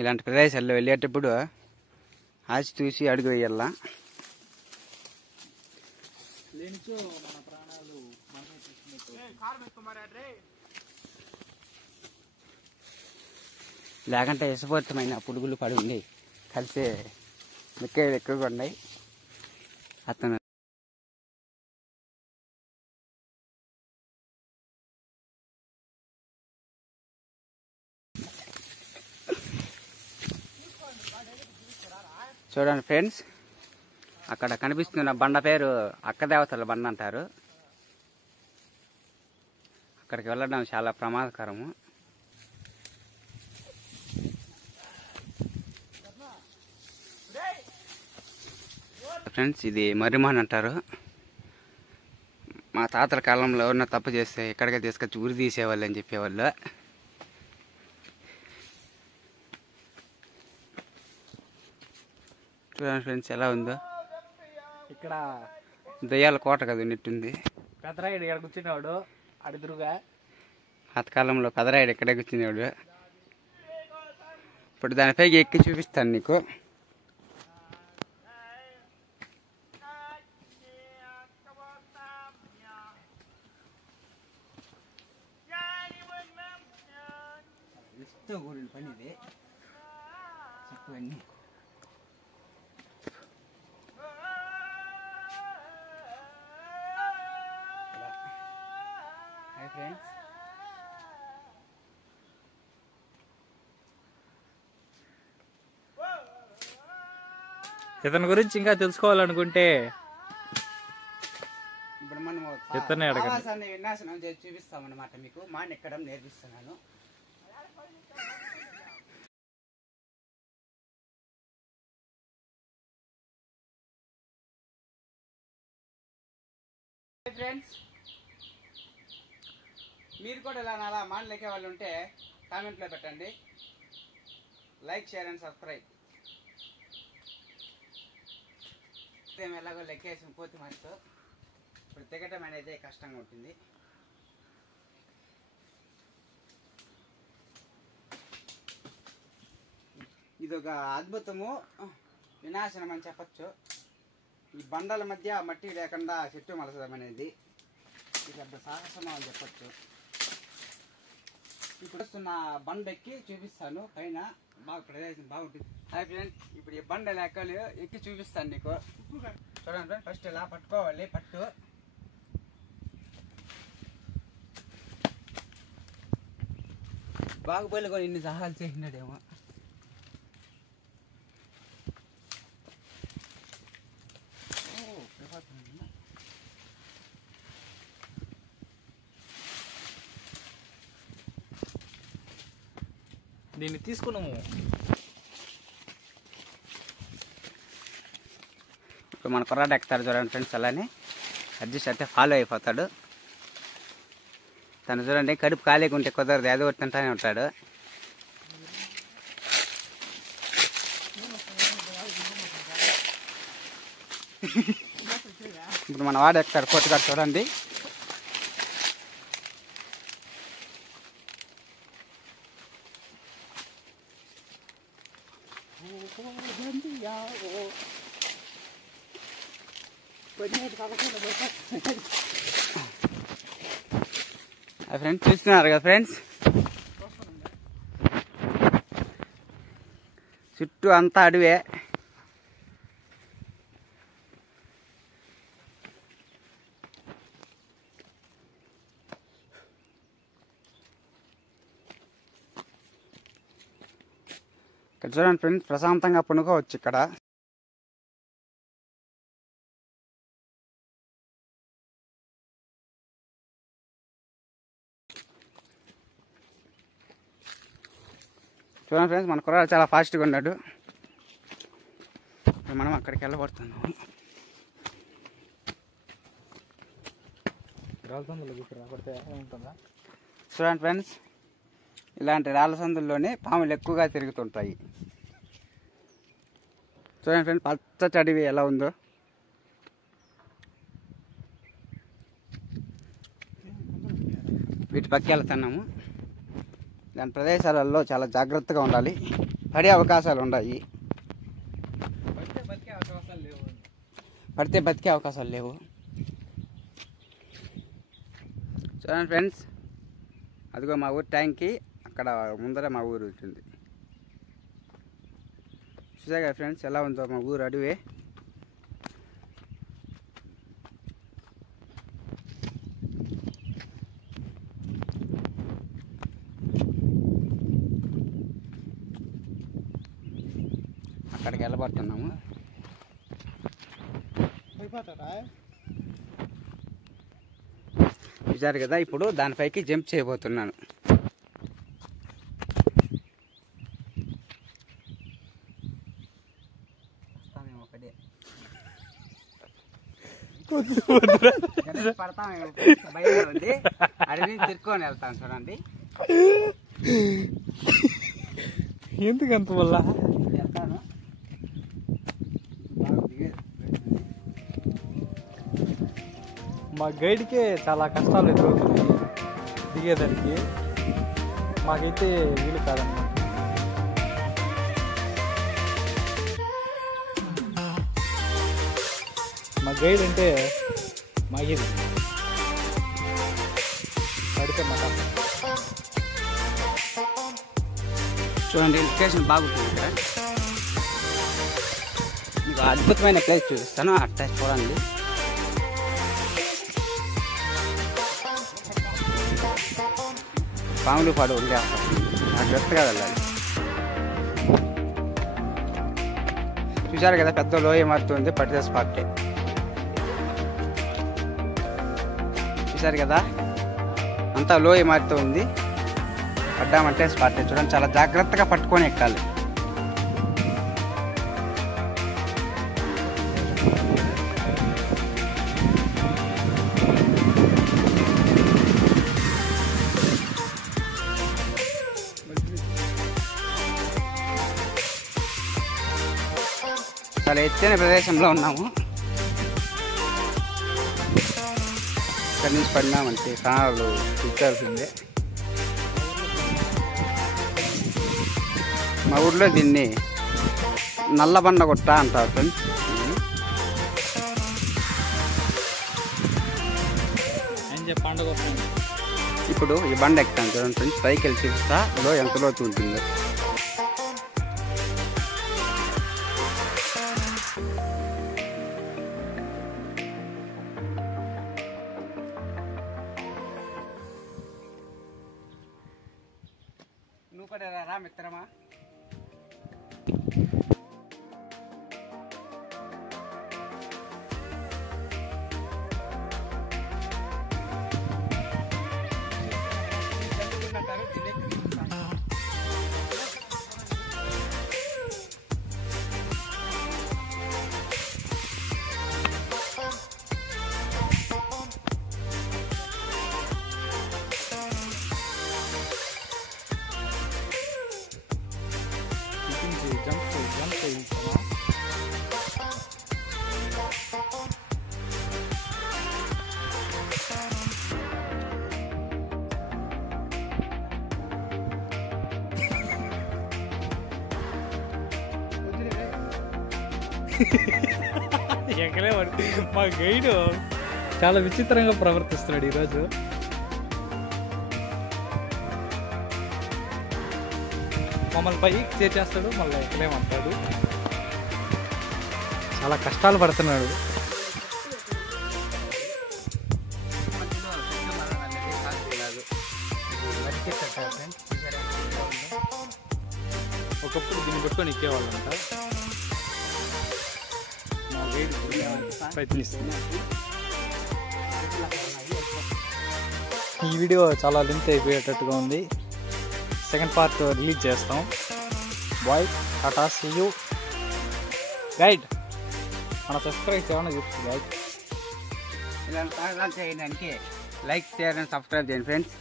ఇలాంటి ప్రదేశాల్లో వెళ్ళేటప్పుడు ఆచి చూసి అడుగు వేయాల. లేకంటే విషపూరితమైన పురుగులు పడి ఉండి కలిసే మిక్కేది ఎక్కువగా ఉన్నాయి. అతను చూడండి ఫ్రెండ్స్, అక్కడ కనిపిస్తున్న బండ పేరు అక్కదేవతల బండ అంటారు. అక్కడికి వెళ్ళడం చాలా ప్రమాదకరము. ఫ్రెండ్స్, ఇది మర్రిమాన్ అంటారు. మా తాతల కాలంలో ఎవరన్నా తప్పు చేస్తే ఇక్కడికే తీసుకొచ్చి ఉరి తీసేవాళ్ళు అని చెప్పేవాళ్ళు. చూడండి ఫ్రెండ్స్ ఎలా ఉందో. ఇక్కడ దయ్యాల కోట కదా ఉన్నట్టుంది. పెద్దరాయుడు ఇక్కడ కూర్చునేవాడు అడుదురుగా. పాతకాలంలో పెదరాయుడు ఇక్కడే కూర్చునేవాడు. ఇప్పుడు దానిపైకి ఎక్కి చూపిస్తాను నీకు. కూడిన పని ఇది. చెప్పండి. హాయ్ ఫ్రెండ్స్, ఇతని గురించి ఇంకా తెలుసుకోవాలనుకుంటే ఇప్పుడు మనం ఇతనే అడగండి. ఆవాసాన్ని వినాశనం చేసి చూపిస్తామన్నమాట. మీకు మాన్ ఎక్కడం నేర్పిస్తున్నాను. ఫ్రెండ్స్, మీరు కూడా ఇలా అలా మాన్ లెక్కే వాళ్ళు ఉంటే కామెంట్లో పెట్టండి. Like, share and subscribe. మేము ఎలాగో లెక్కేసి పోతే మనతో ఇప్పుడు దిగటం అనేది కష్టంగా ఉంటుంది. ఇదొక అద్భుతము, వినాశనం అని చెప్పచ్చు. ఈ బండల మధ్య మట్టి లేకుండా చెట్టు మలసడం అనేది ఇది పెద్ద సాహసం అని చెప్పచ్చు. ఇప్పుడు వస్తున్న బండ ఎక్కి చూపిస్తాను. పైన బాగా ప్రదేశం బాగుంటుంది. హాయ్ ఫ్రెండ్స్, ఇప్పుడు ఈ బండ లెక్కలు ఎక్కి చూపిస్తాను నీకు. చూడండి ఫ్రెండ్స్, ఫస్ట్ ఇలా పట్టుకోవాలి. పట్టు బాగుపోయి కొన్ని ఇన్ని సహాయాలు చేసినాడేమో. దీన్ని తీసుకున్నాము. ఇప్పుడు మన కుర్రాడు ఎక్కుతాడు చూడండి ఫ్రెండ్స్. అలానే అడ్జస్ట్ అయితే ఫాలో అయిపోతాడు. తను చూడండి, కడుపు ఖాళీగా ఉంటే కుదరదు, ఏదో ఒకటి తింటానే ఉంటాడు. ఇప్పుడు మన వాడు ఎక్కుతాడు కొట్టుగాడు చూడండి. ఫ్రెండ్స్ చూస్తున్నారు కదా ఫ్రెండ్స్, చుట్టూ అంతా అడవే. ఇక్కడ చూడండి ఫ్రెండ్స్, ప్రశాంతంగా పనుకోవచ్చు ఇక్కడ. చూడండి ఫ్రెండ్స్, మన కుర్రాడు చాలా ఫాస్ట్గా ఉన్నాడు. మనం అక్కడికి వెళ్ళబడుతున్నాము. చూడండి ఫ్రెండ్స్, ఇలాంటి రాళ్ళ సందుల్లోనే పాములు ఎక్కువగా తిరుగుతుంటాయి. చూడండి ఫ్రెండ్స్, పచ్చటి అడవి ఎలా ఉందో. వీటి పక్క వెళ్తున్నాము. ఇలాంటి ప్రదేశాలలో చాలా జాగ్రత్తగా ఉండాలి. పడే అవకాశాలు ఉన్నాయి. పడితే బతికే అవకాశాలు లేవు. చూడండి ఫ్రెండ్స్, అదిగో మా ఊరు ట్యాంక్కి అక్కడ ముందర మా ఊరు ఉంటుంది. చూసాగా ఫ్రెండ్స్ ఎలా ఉందో మా ఊరు అడవి. అక్కడికి వెళ్ళబడుతున్నాము. చూసారు కదా, ఇప్పుడు దానిపైకి జంప్ చేయబోతున్నాను. భయంగా ఉంది. అడవి తిరుక్కొని వెళ్తాను చూడండి. ఎందుకంత వల్ల వెళ్తాను. మా గైడ్కే చాలా కష్టాలు ఎదురవుతున్నాయి దిగేదానికి. మాకైతే వీలు కాదన్నమాట. మా గైడ్ అంటే మాగిది పడితే మాట. చూడండి లొకేషన్ బాగుంటుంది ఇక్కడ. మీకు అద్భుతమైన ప్లేస్ చూపిస్తాను, అట్లా చూడండి. పాములు పాడు వదిలేస్తాం, జాగ్రత్తగా వెళ్ళాలి. చూసారు కదా, పెద్ద లోయ మారుతుంది, పట్టిద స్పాటే. చూసారు కదా, అంతా లోయ మారుతూ ఉంది. పడ్డామంటే స్పాటే. చూడండి, చాలా జాగ్రత్తగా పట్టుకొని ఎక్కాలి. చాలా ఎత్తైన ప్రదేశంలో ఉన్నాము. ఇక్కడి నుంచి పడినామంటే ప్రాణాలు తీర్చాల్సిందే. మా ఊర్లో దీన్ని నల్లబండ గుట్ట అంటారు ఫ్రెండ్స్. ఇప్పుడు ఈ బండ ఎక్కుతాను చూడండి ఫ్రెండ్స్. పైకి వెళ్ళి చూస్తా లో ఎంత లోతు ఉంటుందో. నువ్వు కూడా రా మిత్రమా. ఎక్కడే మా గైడ్ చాలా విచిత్రంగా ప్రవర్తిస్తున్నాడు ఈరోజు. మమ్మల్ని పైకి చేర్చేస్తాడు, మళ్ళీ ఎక్కలేమంటాడు. చాలా కష్టాలు పడుతున్నాడు. ఒకప్పుడు దీన్ని పెట్టుకొని ఎక్కేవాళ్ళంట. మా గైడ్ ప్రయత్నిస్తుంది. ఈ వీడియో చాలా లెంత్ అయిపోయేటట్టుగా ఉంది. సెకండ్ పార్ట్ రిలీజ్ చేస్తాం. Bye, tata, see you. Guide మన సబ్స్క్రైబ్ చేయాలని చెప్తుంది. ఇలా చేయడానికి లైక్, షేర్ అండ్ సబ్స్క్రైబ్ చేయండి ఫ్రెండ్స్.